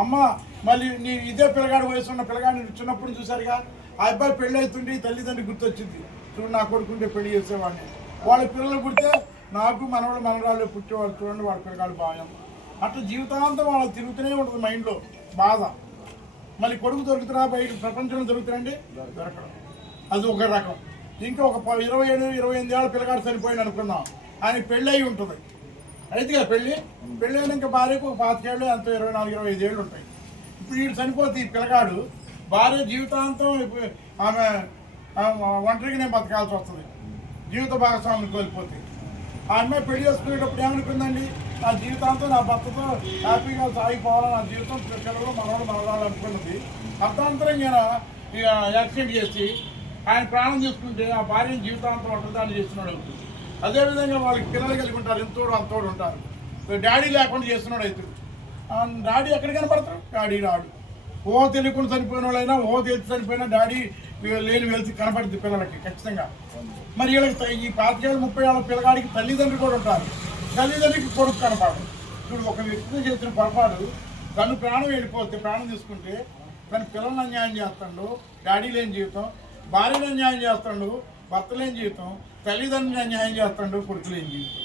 అమ్మ మళ్ళీ నీ ఇదే పిల్లగాడి వయసు ఉన్న పిల్లగాడిని చిన్నప్పుడు చూసారుగా, ఆ అబ్బాయి పెళ్ళి అవుతుంటే తల్లిదండ్రి గుర్తొచ్చింది, చూడు నా కొడుకుంటే పెళ్లి చేసేవాడిని. వాళ్ళ పిల్లలు పుడితే నాకు మనవాళ్ళు మనరాళ్ళు పుట్టేవాళ్ళు, చూడండి వాళ్ళ పిల్లగాడు బాగా. అట్లా జీవితాంతం వాళ్ళకి తిరుగుతూనే ఉంటుంది మైండ్లో బాధ. మళ్ళీ కొడుకు దొరుకుతున్నా బయట ప్రపంచంలో దొరుకుతారండి, దొరకడం. అది ఒక రకం. ఇంకా ఒక 27-28 ఏళ్ళ పిల్లగాడు చనిపోయింది అనుకుందాం, ఆయన పెళ్ళి అయి ఉంటుంది అయితే కదా, పెళ్ళి అయినా ఇంకా భార్యకు ఒక 25 ఏళ్ళు, ఎంతో 24-25 ఏళ్ళు ఉంటాయి. ఇప్పుడు వీడు చనిపోతే ఈ పిల్లగాడు భార్య జీవితాంతం ఆమె ఒంటరిగా నేను బతకాల్సి వస్తుంది, జీవిత భాగస్వామిని కోల్పోతే. ఆ అమ్మాయి పెళ్లి చేసుకునేటప్పుడు ఏమనుకుందండి, నా జీవితాంతం నా భర్తతో హ్యాపీగా సాగిపోవాలని, నా జీవితం పిల్లలు మనవాళ్ళు అనుకున్నది. అర్థాంతరం యాక్సిడెంట్ చేసి ఆయన ప్రాణం తీసుకుంటే ఆ భార్యను జీవితాంతం ఒంటరిదాన్ని చేస్తున్నాడు అవుతుంది. అదేవిధంగా వాళ్ళకి పిల్లలు కలిగి ఉంటారు, ఎంతోడు అంతోడు ఉంటారు. డాడీ లేకుండా చేస్తున్నాడు అయితే డాడీ ఎక్కడ కనపడతాడు, డాడీ రాడు. ఓ తెలియకుండా చనిపోయిన వాళ్ళైనా, ఓ తెలిసి చనిపోయినా డాడీ లేని వెళ్తే కనపడుతుంది పిల్లలకి ఖచ్చితంగా. మరి వీళ్ళకి ఈ 25-30 ఏళ్ళ పిల్లగాడికి తల్లిదండ్రులు కూడా ఉంటారు, తల్లిదండ్రికి కొడుకు కనపడదు. ఇప్పుడు ఒక వ్యక్తి చేసిన పొరపాటు, తను ప్రాణం వెళ్ళిపోతే, ప్రాణం తీసుకుంటే తన పిల్లల్ని అన్యాయం చేస్తాడు, డాడీ లేని జీవితం, భార్యను అన్యాయం చేస్తాడు, భర్త లేని జీవితం, తల్లిదండ్రులని అన్యాయం చేస్తాడు, కొడుకు లేని జీవితం.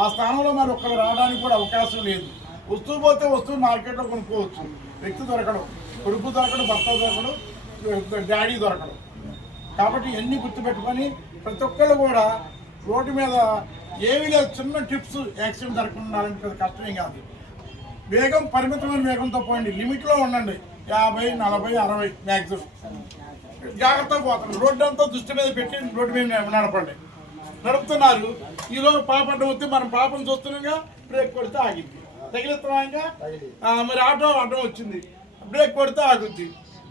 ఆ స్థానంలో మరి ఒక్కరు రావడానికి కూడా అవకాశం లేదు. వస్తువు పోతే వస్తువు మార్కెట్లో కొనుక్కోవచ్చు, వ్యక్తి దొరకడం, కొడుకు దొరకడం, భర్త దొరకడం, డాడీ దొరకడం. కాబట్టి ఎన్ని గుర్తుపెట్టుకొని ప్రతి ఒక్కళ్ళు కూడా రోడ్డు మీద ఏమీ లేదు, చిన్న టిప్స్ యాక్సిడెంట్ జరగకుండా పెద్ద కష్టమేం కాదు. వేగం పరిమితమైన వేగంతో పోయండి, లిమిట్లో ఉండండి, 50, 40, 60 మ్యాక్సిమం. జాగ్రత్తగా పోతాను, రోడ్డు అంతా దృష్టి మీద పెట్టి రోడ్డు మీద నడపండి. నడుపుతున్నారు, ఈలోగా పాప అడ్డం వస్తే మనం పాపను చూస్తున్నాగా, బ్రేక్ కొడితే ఆగింది, తగిలిస్తున్నాగా. మరి ఆటో అడ్డం వచ్చింది, బ్రేక్ కొడితే ఆగుద్ది.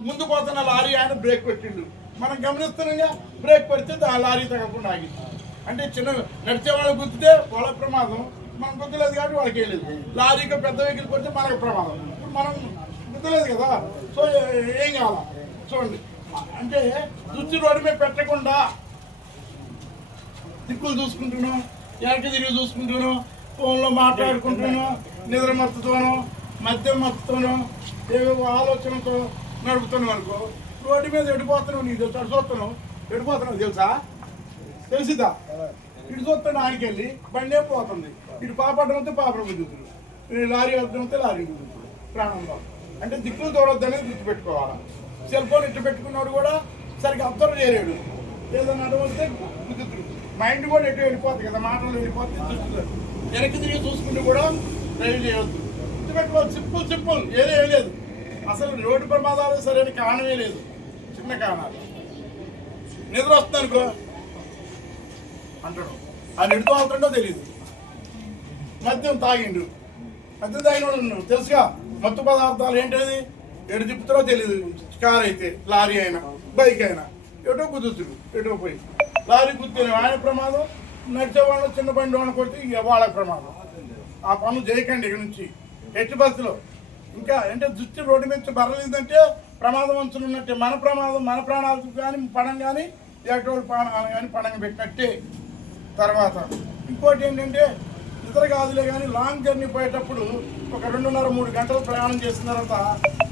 ముందు పోతున్న లారీ ఆయన బ్రేక్ పెట్టిండు, మనం గమనిస్తున్నాగా, బ్రేక్ కొడితే ఆ లారీ తగ్గకుండా ఆగింది. అంటే చిన్న నడిచే వాళ్ళకి గుర్తితే వాళ్ళ ప్రమాదం, మనం గుర్తులేదు కాబట్టి వాళ్ళకి వెళ్ళలేదు. లారీకి పెద్ద వెహికల్ కొడితే మనకు ప్రమాదం, ఇప్పుడు మనం గుర్తులేదు కదా. సో ఏం కావాలా చూడండి, అంటే దృష్టి రోడ్డు మీద పెట్టకుండా దిక్కులు చూసుకుంటున్నాం, వెనక్కి తిరిగి చూసుకుంటున్నాం, ఫోన్లో మాట్లాడుకుంటున్నాం, నిద్ర మత్తుతోనో మద్యం మత్తుతోనో ఏవో ఆలోచనతో నడుపుతున్నాం అనుకో, రోడ్డు మీద ఎడిపోతున్నావు, నీకు తెలుసు, అటు చూస్తున్నావు, ఎడిపోతున్నావు తెలుసా, తెలిసిద్దా. ఇటు చూస్తాడు ఆయనకి వెళ్ళి బండి ఏం పోతుంది, ఇటు పాపడం వస్తే పాపడం గుద్దుతుడు, లారీ వద్దం వస్తే లారీ గుద్దుతుడు ప్రాణంలో. అంటే దిక్కులు తోడొద్దనేది గుర్తుపెట్టుకోవాలి. సెల్ ఫోన్ ఇట్టు పెట్టుకున్నాడు కూడా సరిగ్గా అబ్జర్వ్ చేయలేడు, ఏదన్నా అడ్డం వస్తే గుద్దుతుడు. మైండ్ కూడా ఎటు వెళ్ళిపోతుంది కదా, మాటలు వెళ్ళిపోతే దృష్టి వెనక్కి తిరిగి చూసుకుంటూ కూడా డ్రైవ్ చేయవద్దు. గుర్తుపెట్టుకోవాలి, సింపుల్ ఏదే లేదు. అసలు రోడ్డు ప్రమాదాలు సరైన కారణమే లేదు, చిన్న కారణాలు. నిద్ర వస్తుంది అనుకో అంటాడు, ఆయన ఎడుతూ అవుతుండో తెలియదు. మద్యం తాగిండు, మద్యం తాగిన వాడు తెలుసుగా, మత్తు పదార్థాలు ఏంటది ఎటు తిప్పుతారో తెలియదు. కార్ అయితే, లారీ అయినా, బైక్ అయినా ఎటో కుదురుతుడు, ఎటో పోయి లారీ గుర్తున్న ఆయన ప్రమాదం, నడిచేవాళ్ళు చిన్న బండి వాళ్ళని కొడితే వాళ్ళ ప్రమాదం. ఆ పనులు చేయకండి ఇక నుంచి ఎట్టి బస్సులో. ఇంకా అంటే దృష్టి రోడ్డు మీద బరలేదంటే ప్రమాదం వంచున్నట్టే. మన ప్రమాదం, మన ప్రాణాలకు కానీ పణం కానీ ఎటువంటి ప్రాణాలు కానీ పణంగా పెట్టినట్టే. తర్వాత ఇంకోటి ఏంటంటే, ఇతర కాదులే కానీ లాంగ్ జర్నీ పోయేటప్పుడు ఒక 2.5-3 గంటలు ప్రయాణం చేసిన తర్వాత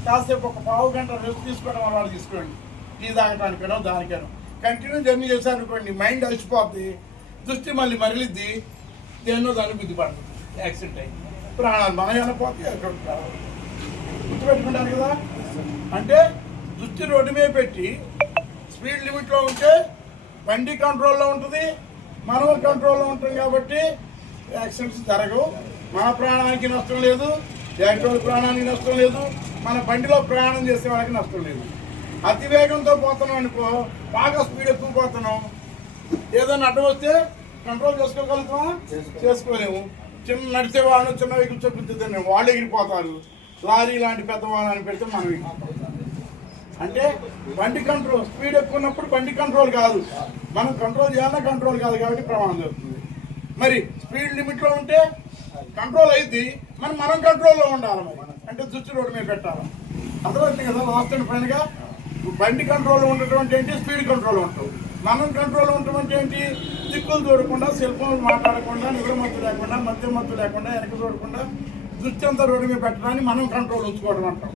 కాసేపు ఒక పావు గంట రెస్ట్ తీసుకోవడం అలవాటు తీసుకోండి. టీ తాగటానికనో దానికనో. కంటిన్యూ జర్నీ చేశారనుకోండి, మైండ్ అలసిపోద్ది, దృష్టి మళ్ళీ మరలిద్ది, దేన్నో దాన్ని బుద్ధి పడుతుంది, యాక్సిడెంట్ అయ్యి ప్రాణాలు మన పోతే గుర్తుపెట్టుకుంటారు కదా. అంటే దృష్టి రోడ్డు మీద పెట్టి స్పీడ్ లిమిట్లో ఉంటే బండి కంట్రోల్లో ఉంటుంది, మనం కంట్రోల్లో ఉంటుంది. కాబట్టి యాక్సిడెంట్స్ జరగవు, మన ప్రాణానికి నష్టం లేదు, ఎటువంటి ప్రాణానికి నష్టం లేదు, మన బండిలో ప్రయాణం చేసే వాళ్ళకి నష్టం లేదు. అతి వేగంతో పోతున్నాం అనుకో, బాగా స్పీడ్ ఎక్కువ పోతున్నాం, ఏదైనా అడ్డం వస్తే కంట్రోల్ చేసుకోగలుగుతామా, చేసుకోలేము. చిన్న నడిచే వాళ్ళు చిన్న వెహికల్ చెప్పుతుంది, వాళ్ళు ఎగిరిపోతారు. లారీ లాంటి పెద్ద వాళ్ళని పెడితే మనం ఎగిరిపోతాం. అంటే బండి కంట్రోల్, స్పీడ్ ఎక్కువ ఉన్నప్పుడు బండి కంట్రోల్ కాదు, మనం కంట్రోల్ చేయాలన్నా కంట్రోల్ కాదు, కాబట్టి ప్రమాదం జరుగుతుంది. మరి స్పీడ్ లిమిట్లో ఉంటే కంట్రోల్ అయింది, మనం కంట్రోల్లో ఉండాలి. మరి అంటే దృష్టి రోడ్డు మీద పెట్టాలి. అర్థమవుతుంది కదా. లాస్ట్ అండ్ ఫైనల్గా బండి కంట్రోల్లో ఉండటం ఏంటి, స్పీడ్ కంట్రోల్లో ఉంటాం. మనం కంట్రోల్లో ఉండటం ఏంటి, దిక్కులు చూడకుండా, సెల్ ఫోన్ మాట్లాడకుండా, నిద్ర మత్తు లేకుండా, మద్యం మత్తు లేకుండా, వెనక చూడకుండా దృష్టి అంతా రోడ్డు మీద పెట్టడాన్ని మనం కంట్రోల్ ఉంచుకోవడం అంటాం.